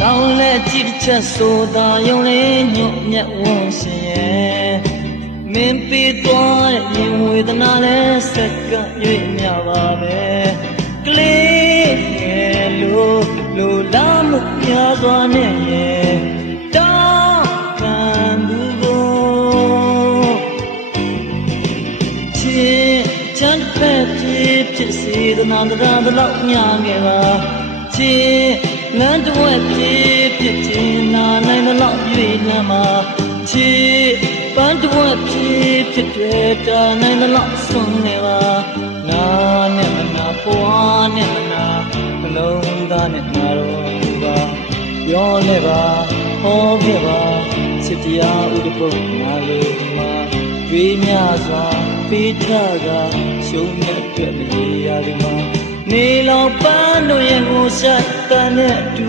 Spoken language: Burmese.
လောင်လက်ကြည့်တစ်ချက်ဆိုတာယုံလေးညွတ်မြတ်ဝန်းရှင်ရဲ့မင်းပေးသွားတဲ့ရင်ဝေဒနာလည်းစက္ကန့်၍မြပါပဲကလေးရဲ့လိုလာမှုများစွာနဲ့ရဲ့တောင်းခံသူကိုချစ်ချမ်းဖက်ဖြစ်စေတနာတရားတော့ညခဲ့ပါချစ်လမ်းတစ်ဝက်ဖြစ်ချင်နာနိုင်တဲ့လောက်၍လမ်းမှာချစ်ပန်းတစ်ဝက်ဖြစ်တွေ့တာနိုင်တဲ့လောက်ဆုံးနေပါနာနဲ့မနာပွားနဲ့မနာနှလုံးသားနဲ့နာတော့ပါပြောလဲပါဟောခဲ့ပါချစ်တရားဥဒ္ဓပုဒ်နာလို့မှာတွေးများစွာပေးထားကရှုံးတဲ့အတွက်မရေရာဒီမှာနေလောင်ပန်းတို့ရဲ့ကိုဆိုင်တန်တဲ့အတူ